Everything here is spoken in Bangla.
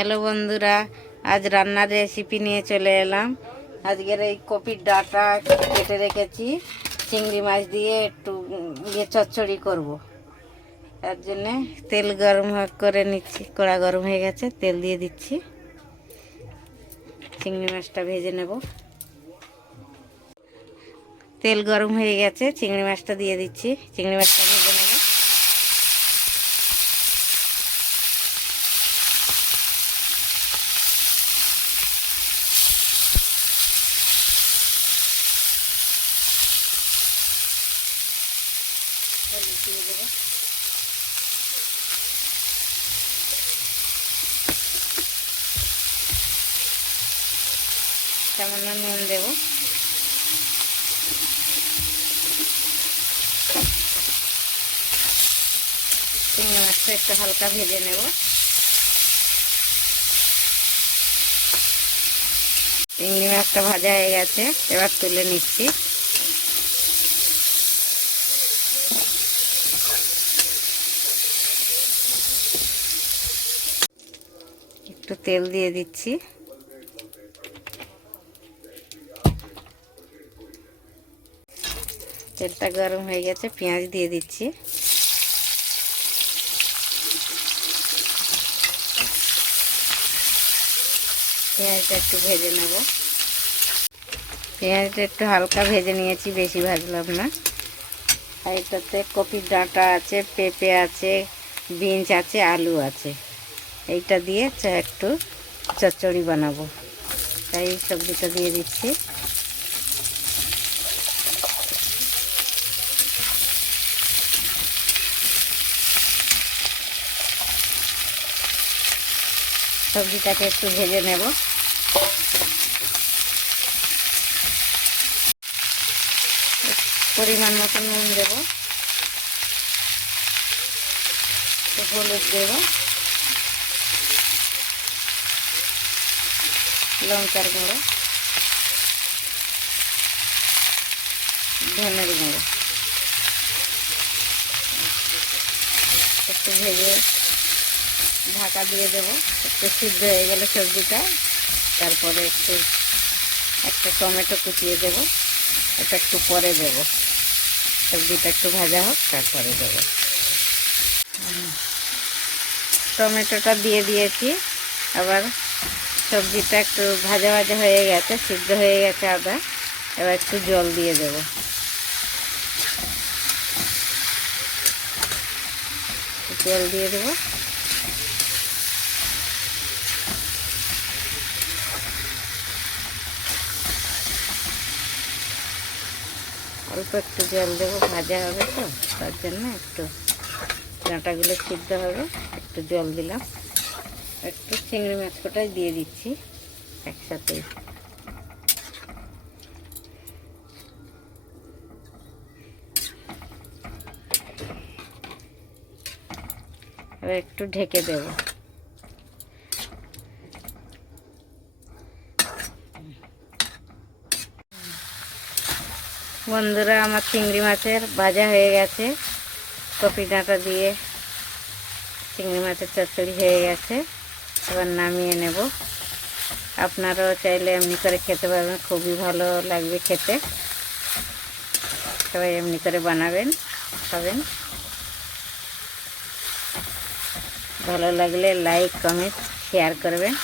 হ্যালো বন্ধুরা, আজ রান্নার রেসিপি নিয়ে চলে এলাম। আজকের এই কপির ডাঁটা কেটে রেখেছি, চিংড়ি মাছ দিয়ে একটু চচ্চড়ি করব। তার জন্যে তেল গরম করে নিচ্ছি, কড়া গরম হয়ে গেছে, তেল দিয়ে দিচ্ছি। চিংড়ি মাছটা ভেজে নেব। তেল গরম হয়ে গেছে, চিংড়ি মাছটা দিয়ে দিচ্ছি। চিংড়ি মাছটা ভেজে নেব। হলুদ দিয়ে দেবো, সামান্য নুন দেবো, চিংড়ি মাছটা একটু হালকা ভেজে নেব। চিংড়ি মাছটা ভাজা হয়ে গেছে, এবার তুলে নিচ্ছি। একটু তেল দিয়ে দিচ্ছি। তেলটা গরম হয়ে গেছে, পেঁয়াজ দিয়ে দিচ্ছি। পেঁয়াজটা একটু ভেজে নেব। পেঁয়াজটা একটু হালকা ভেজে নিয়েছি, বেশি ভাজলাম না। আর এটাতে কপির ডাঁটা আছে, পেঁপে আছে, বিনস আছে, আলু আছে। এইটা দিয়ে একটু চচ্চড়ি বানাবো, তাই সবজিটা দিয়ে দিচ্ছি। সবজিটাকে একটু ভেজে নেব। পরিমাণ মতো নুন দেব, হলুদ দেব, লঙ্কার গুঁড়ো, ধনের গুঁড়ো একটু ভেজে ঢাকা দিয়ে দেবো। একটু সিদ্ধ হয়ে গেলে সবজিটা, তারপরে একটা টমেটো কুচিয়ে দেবো। এটা একটু পরে দেবো, সবজিটা একটু ভাজা হোক, তারপরে দেবো। টমেটোটা দিয়ে দিয়েছি। আবার সবজিটা একটু ভাজা ভাজা হয়ে গেছে, সিদ্ধ হয়ে গেছে আদা। এবার একটু জল দিয়ে দেব। জল দিয়ে দেবো। অল্প একটু জল দেবো, ভাজা হবে তো, তার জন্য একটু ডাঁটাগুলো সিদ্ধ হবে, একটু জল দিলাম। একটু চিংড়ি মাছ কোটাই দিয়ে দিচ্ছি একসাথে। এবার একটু ঢেকে দেব। বন্ধুরা, আমার চিংড়ি মাছের ভাজা হয়ে গেছে, কপি ডাঁটা দিয়ে চিংড়ি মাছের চচ্চড়ি হয়ে গেছে। এবার নামিয়ে নেব। আপনারাও চাইলে এমনি করে খেতে পারবেন, খুবই ভালো লাগবে খেতে। সবাই এমনি করে বানাবেন, খাবেন। ভালো লাগলে লাইক, কমেন্ট, শেয়ার করবেন।